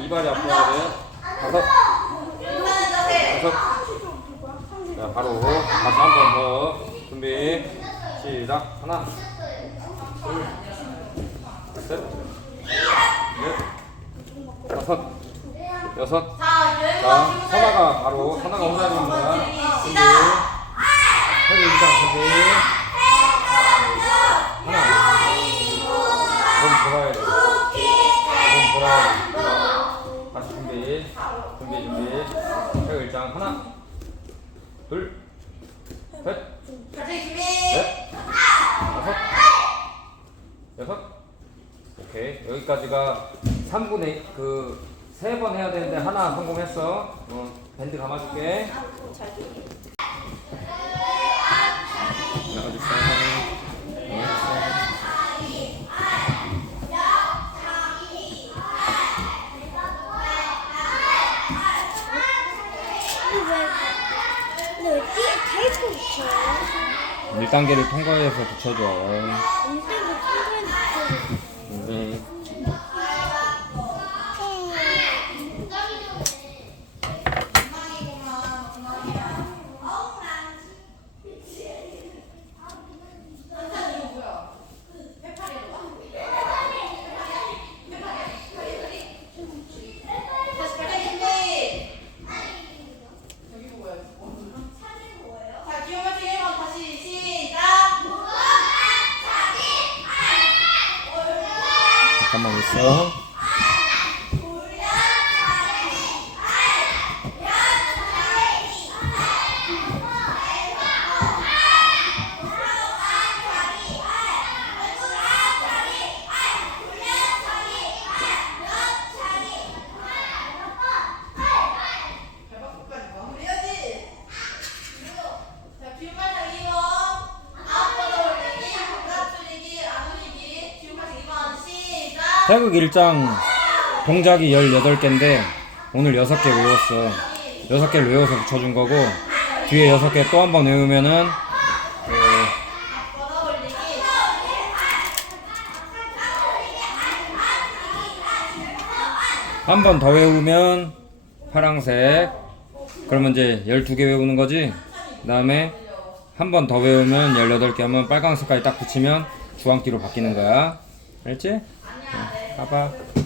윗발이 앞서야 돼. 다섯. 다섯. 자, 바로 다시 한 번 더. 준비. 시작. 하나. 둘. 셋. 넷. 다섯. 여섯. 자, 선아가 바로 선아가 혼자입니다. 준비. 허리 일단 준비. 일장 하나. 둘. 셋. 넷. 다섯. 여섯. 오케이. 여기까지가 3분의 그 세 번 해야 되는데 하나 성공했어. 어, 밴드 감아줄게. 나가줄 사람. 어, 근데 왜 뒤에 테이프 붙여요? 1단계를 통과해서 붙여줘. 인생도 통과해서 네. 자, 기호 맞추기 1번 다시 시작! 잠깐만 있어. 발바닥까지 마무리해야지! 자, 기호 맞추기 2번 앞으로 올리기, 바깥 줄이기, 안 올리기 기호 맞추기 2번 시작! 태극 일장 동작이 18개인데 오늘 6개 외웠어. 6개를 외워서 붙여준 거고 뒤에 6개 또 한 번 외우면은 그 걷어 올리기 한번 더 외우면 파랑색 그러면 이제 12개 외우는 거지 그 다음에 한 번 더 외우면 18개 하면 빨간 색깔이 딱 붙이면 주황기로 바뀌는 거야 알지? 嗯宝